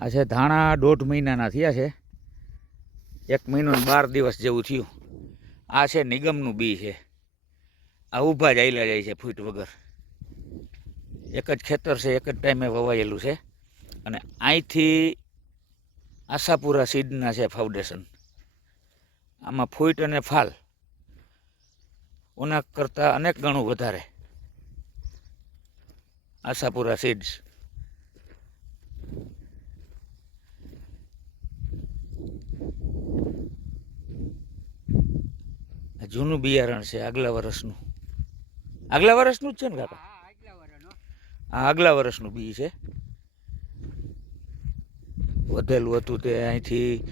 આ છે ધાણા 1.5 મહિનાના થયા છે, 1 મહિનો ને 12 દિવસ જેવું થયું. આ છે નિગમનું બી છે. આ ઊભા જ આયલા જાય છે ફૂટ વગર. એક જ ખેતર છે, એક જ ટાઈમે વવાયેલું છે. અને અહીંથી આશાપુરા સીડના છે ફાઉન્ડેશન. આમાં ફૂટ અને ફાલ ઓના કરતાં અનેક ગણું વધારે આશાપુરા સીડ્સ. જૂનું બિયારણ છે, આગલા વર્ષનું. આગલા વર્ષનું જ છે ને કાકા? હા, આગલા વર્ષનું બી છે. વધેલું હતું તે અહીંથી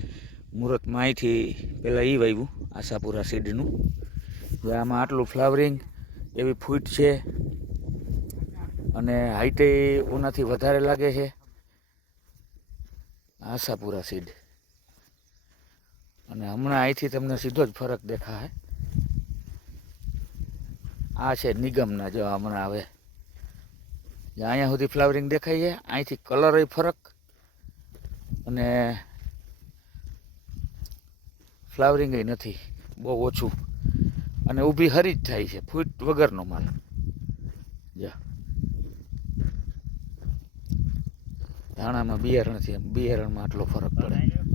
મુહૂર્તમાં અહીંથી પહેલાં એ વાવ્યું આશાપુરા સીડનું. આમાં આટલું ફ્લાવરિંગ, એવી ફૂટ છે અને હાઈટે ઓનાથી વધારે લાગે છે. આશાપુરા સીડ. અને હમણાં અહીંથી તમને સીધો જ ફરક દેખાય. આ છે નિગમના. જો હમણાં આવે અહીંયા સુધી ફ્લાવરિંગ દેખાય છે, અહીંથી કલર ફરક અને ફ્લાવરિંગ નથી, બહુ ઓછું. અને ઊભી હરી જ થાય છે, ફૂટ વગરનો માલ. જા ધાણામાં બિયારણથી બિયારણમાં આટલો ફરક પડે.